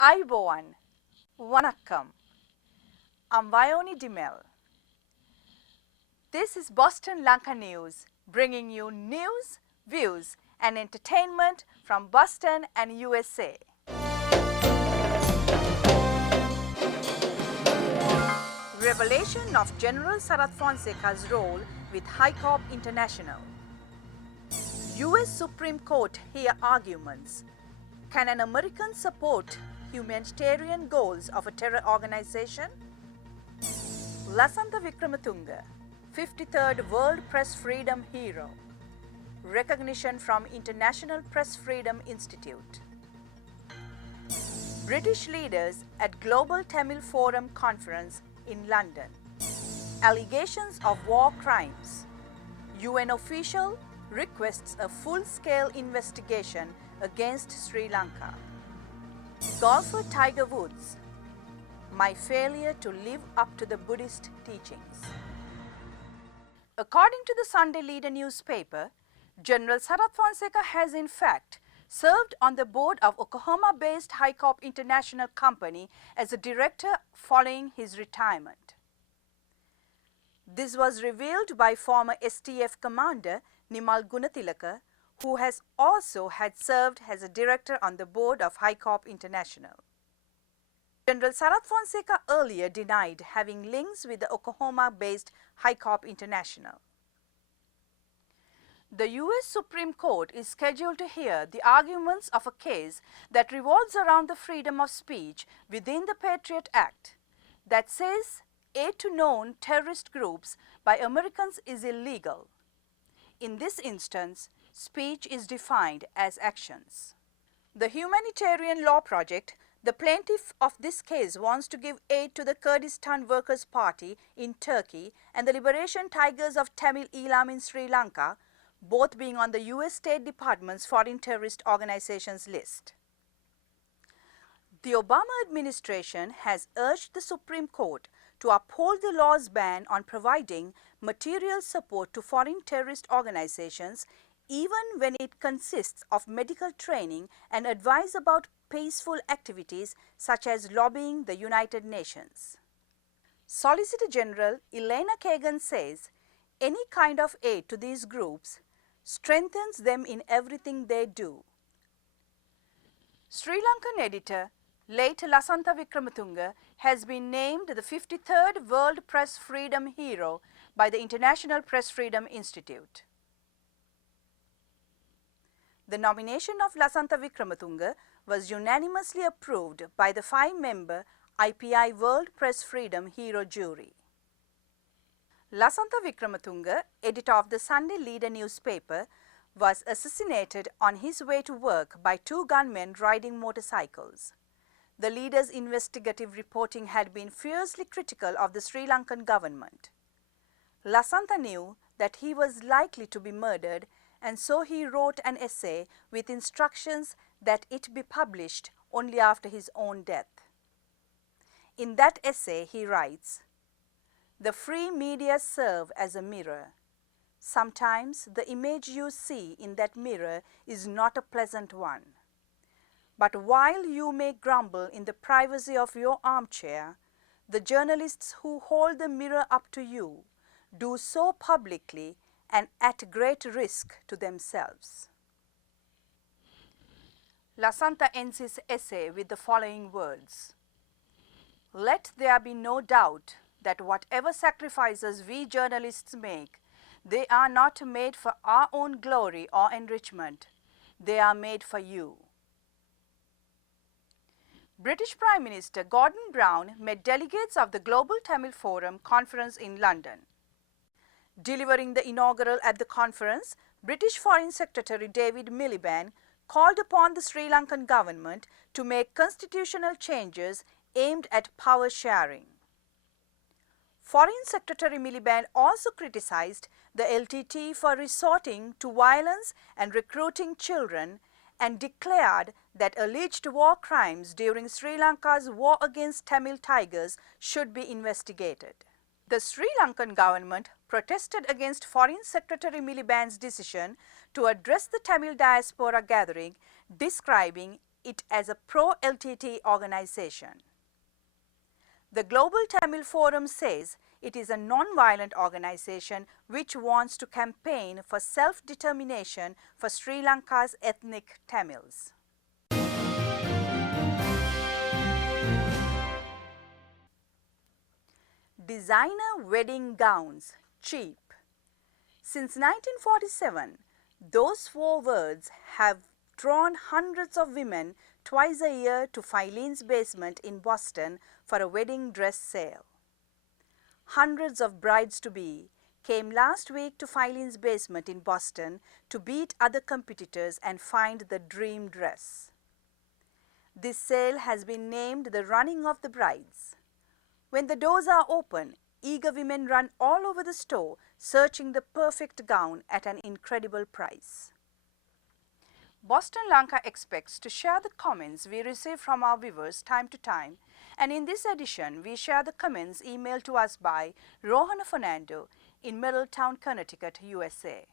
Ayubowan, Vanakkam. I'm Vioni Dimel. This is Boston Lanka News, bringing you news, views, and entertainment from Boston and USA. Revelation of General Sarath Fonseka's role with High Corp International. US Supreme Court hear arguments. Can an American support humanitarian goals of a terror organization? Lasantha Vikramatunga, 53rd World Press Freedom Hero. Recognition from International Press Freedom Institute. British leaders at Global Tamil Forum Conference in London. Allegations of war crimes. UN official requests a full-scale investigation against Sri Lanka. Golfer Tiger Woods. My failure to live up to the Buddhist teachings. According to the Sunday Leader newspaper, General Sarath Fonseka has in fact served on the board of Oklahoma-based High Corp International Company as a director following his retirement. This was revealed by former STF commander Nimal Gunatilaka, who has also had served as a director on the board of High Corp International. General Sarath Fonseka earlier denied having links with the Oklahoma-based High Corp International. The US Supreme Court is scheduled to hear the arguments of a case that revolves around the freedom of speech within the Patriot Act that says aid to known terrorist groups by Americans is illegal. In this instance, speech is defined as actions. The Humanitarian Law Project, the plaintiff of this case, wants to give aid to the Kurdistan Workers' Party in Turkey and the Liberation Tigers of Tamil Eelam in Sri Lanka, both being on the US State Department's foreign terrorist organizations list. The Obama administration has urged the Supreme Court to uphold the law's ban on providing material support to foreign terrorist organizations, even when it consists of medical training and advice about peaceful activities such as lobbying the United Nations. Solicitor General Elena Kagan says any kind of aid to these groups strengthens them in everything they do. Sri Lankan editor late Lasantha Vikramatunga has been named the 53rd World Press Freedom Hero by the International Press Freedom Institute. The nomination of Lasantha Vikramatunga was unanimously approved by the 5-member IPI World Press Freedom Hero jury. Lasantha Vikramatunga, editor of the Sunday Leader newspaper, was assassinated on his way to work by 2 gunmen riding motorcycles. The leader's investigative reporting had been fiercely critical of the Sri Lankan government. Lasantha knew that he was likely to be murdered, and so he wrote an essay with instructions that it be published only after his own death. In that essay, he writes, "The free media serve as a mirror. Sometimes the image you see in that mirror is not a pleasant one. But while you may grumble in the privacy of your armchair, the journalists who hold the mirror up to you do so publicly and at great risk to themselves." Lasantha ends his essay with the following words: "Let there be no doubt that whatever sacrifices we journalists make, they are not made for our own glory or enrichment. They are made for you." British Prime Minister Gordon Brown met delegates of the Global Tamil Forum Conference in London. Delivering the inaugural at the conference, British Foreign Secretary David Miliband called upon the Sri Lankan government to make constitutional changes aimed at power sharing. Foreign Secretary Miliband also criticized the LTT for resorting to violence and recruiting children, and declared that alleged war crimes during Sri Lanka's war against Tamil Tigers should be investigated. The Sri Lankan government protested against Foreign Secretary Miliband's decision to address the Tamil diaspora gathering, describing it as a pro-LTT organization. The Global Tamil Forum says it is a non-violent organization which wants to campaign for self-determination for Sri Lanka's ethnic Tamils. Designer wedding gowns, cheap. Since 1947, those 4 words have drawn hundreds of women twice a year to Filene's basement in Boston for a wedding dress sale. Hundreds of brides-to-be came last week to Filene's basement in Boston to beat other competitors and find the dream dress. This sale has been named the Running of the Brides. When the doors are open, eager women run all over the store searching the perfect gown at an incredible price. Boston Lanka expects to share the comments we receive from our viewers time to time, and in this edition we share the comments emailed to us by Rohana Fernando in Middletown, Connecticut, USA.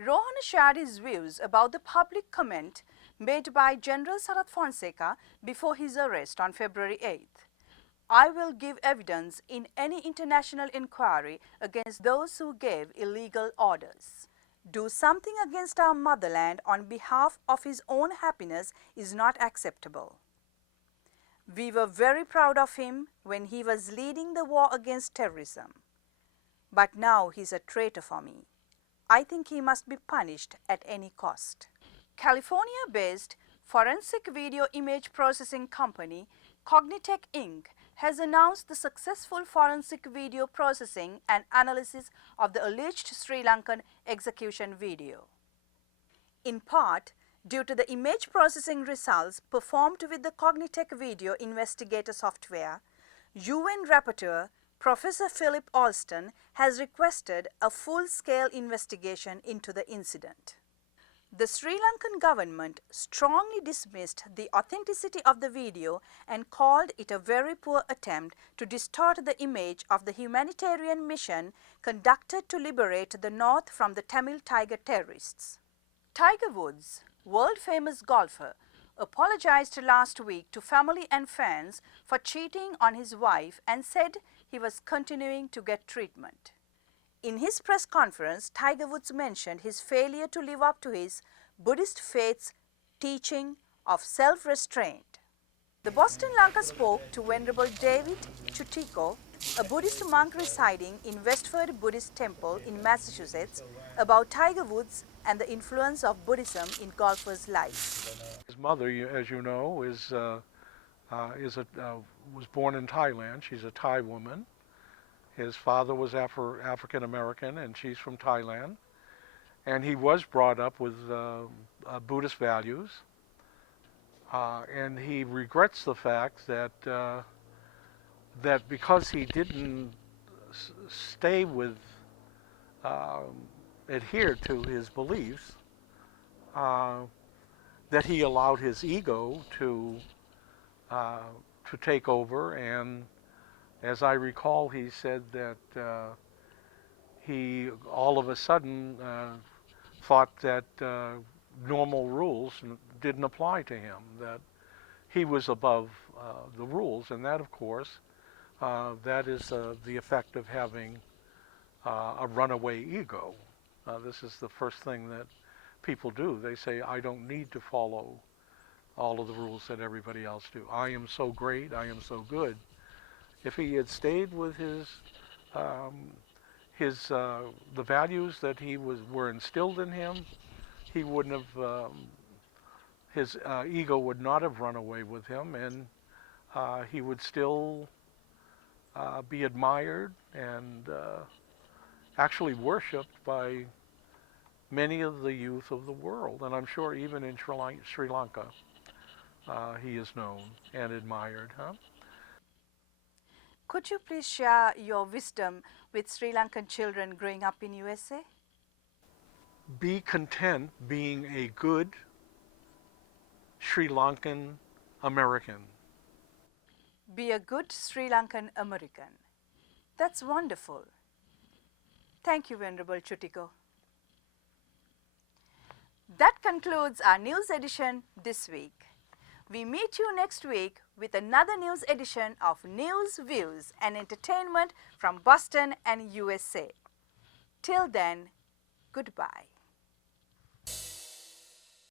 Rohana shared his views about the public comment made by General Sarath Fonseka before his arrest on February 8th. I will give evidence in any international inquiry against those who gave illegal orders. Do something against our motherland on behalf of his own happiness is not acceptable. We were very proud of him when he was leading the war against terrorism. But now he's a traitor for me. I think he must be punished at any cost. California-based forensic video image processing company Cognitech Inc. has announced the successful forensic video processing and analysis of the alleged Sri Lankan execution video. In part, due to the image processing results performed with the Cognitech Video Investigator software, UN Rapporteur Professor Philip Alston has requested a full-scale investigation into the incident. The Sri Lankan government strongly dismissed the authenticity of the video and called it a very poor attempt to distort the image of the humanitarian mission conducted to liberate the North from the Tamil Tiger terrorists. Tiger Woods, world-famous golfer, apologized last week to family and fans for cheating on his wife and said he was continuing to get treatment. In his press conference, Tiger Woods mentioned his failure to live up to his Buddhist faith's teaching of self-restraint. The Boston Lanka spoke to Venerable David Chutiko, a Buddhist monk residing in Westford Buddhist Temple in Massachusetts, about Tiger Woods and the influence of Buddhism in golfers' lives. His mother, as you know, was born in Thailand. She's a Thai woman. His father was African American, and she's from Thailand. And he was brought up with Buddhist values. And he regrets the fact that that because he didn't stay with, adhere to his beliefs, that he allowed his ego to take over. And as I recall, he said that he all of a sudden thought that normal rules didn't apply to him, that he was above the rules. And that, of course, that is the effect of having a runaway ego. This is the first thing that people do. They say, I don't need to follow all of the rules that everybody else do. I am so great, I am so good. If he had stayed with the values that were instilled in him, he wouldn't have, his ego would not have run away with him, and he would still be admired and actually worshipped by many of the youth of the world. And I'm sure even in Sri Lanka, he is known and admired. Could you please share your wisdom with Sri Lankan children growing up in USA? Be content being a good Sri Lankan American. Be a good Sri Lankan American. That's wonderful. Thank you, Venerable Chutiko. That concludes our news edition this week. We meet you next week with another news edition of News, Views and Entertainment from Boston and USA. Till then, goodbye.